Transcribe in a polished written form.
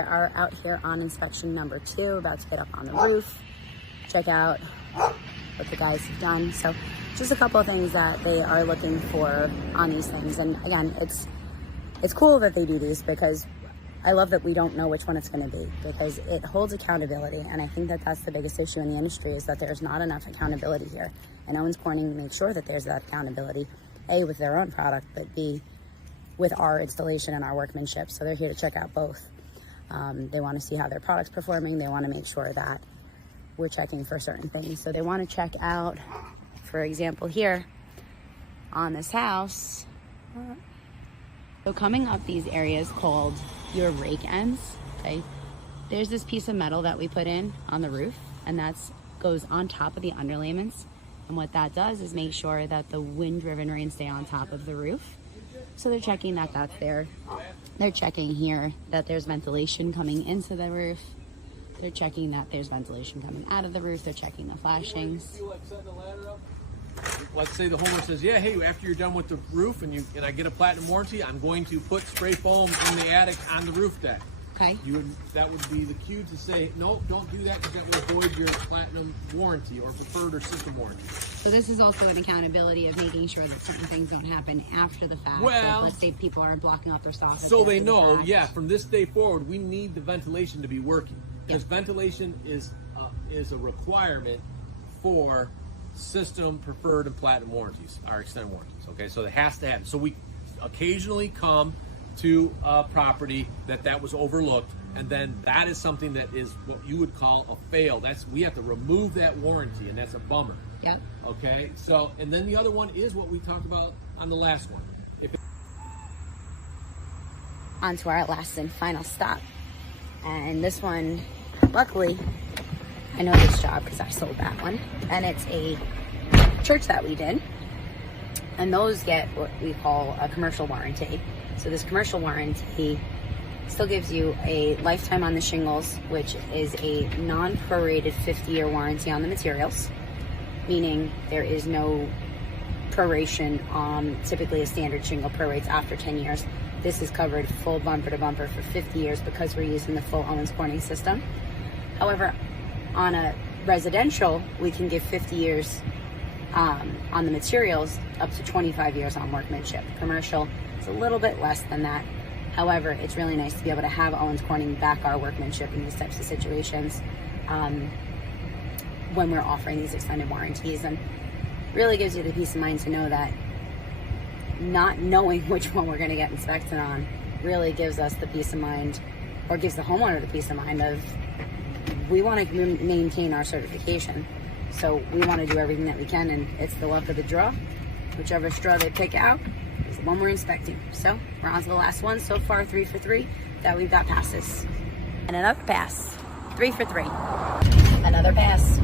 We are out here on inspection number 2, about to get up on the roof, check out what the guys have done. So just a couple of things that they are looking for on these things. And again, it's cool that they do these, because I love that we don't know which one it's going to be, because it holds accountability. And I think that that's the biggest issue in the industry, is that there's not enough accountability here. And Owens Corning makes sure that there's that accountability, A, with their own product, but B, with our installation and our workmanship. So they're here to check out both. They want to see how their product's performing. They want to make sure that we're checking for certain things. So they want to check out, for example, here on this house. So coming up these areas called your rake ends, okay? There's this piece of metal that we put in on the roof, and that goes on top of the underlayments. And what that does is make sure that the wind-driven rain stay on top of the roof. So they're checking that that's there. They're checking here that there's ventilation coming into the roof. They're checking that there's ventilation coming out of the roof. They're checking the flashings. Let's say the homeowner says, yeah, hey, after you're done with the roof and I get a platinum warranty, I'm going to put spray foam in the attic on the roof deck. Okay. That would be the cue to say, no, don't do that, because that will void your platinum warranty or preferred or system warranty. So this is also an accountability of making sure that certain things don't happen after the fact. Well, like, let's say people are blocking out their soffits. So they know, yeah, from this day forward, we need the ventilation to be working, because ventilation is a requirement for system, preferred, and platinum warranties, our extended warranties. Okay, so it has to happen. So we occasionally come to a property that was overlooked, and then that is something that is what you would call a fail. We have to remove that warranty, and that's a bummer. Yep. Okay, so, and then the other one is what we talked about on the last one. On to our last and final stop. And this one, luckily, I know this job because I sold that one. And it's a church that we did. And those get what we call a commercial warranty. So this commercial warranty still gives you a lifetime on the shingles, which is a non-prorated 50-year warranty on the materials, meaning there is no proration. Typically a standard shingle prorates after 10 years. This is covered full bumper to bumper for 50 years because we're using the full Owens Corning system. However, on a residential, we can give 50 years on the materials, up to 25 years on workmanship. Commercial, it's a little bit less than that. However, it's really nice to be able to have Owens Corning back our workmanship in these types of situations when we're offering these extended warranties, and really gives you the peace of mind to know that not knowing which one we're going to get inspected on really gives us the peace of mind, or gives the homeowner the peace of mind of, we want to maintain our certification. So we want to do everything that we can, and it's the luck of the draw. Whichever straw they pick out is the one we're inspecting. So we're on to the last one. So far, 3 for 3 that we've got passes. And another pass. 3 for 3. Another pass.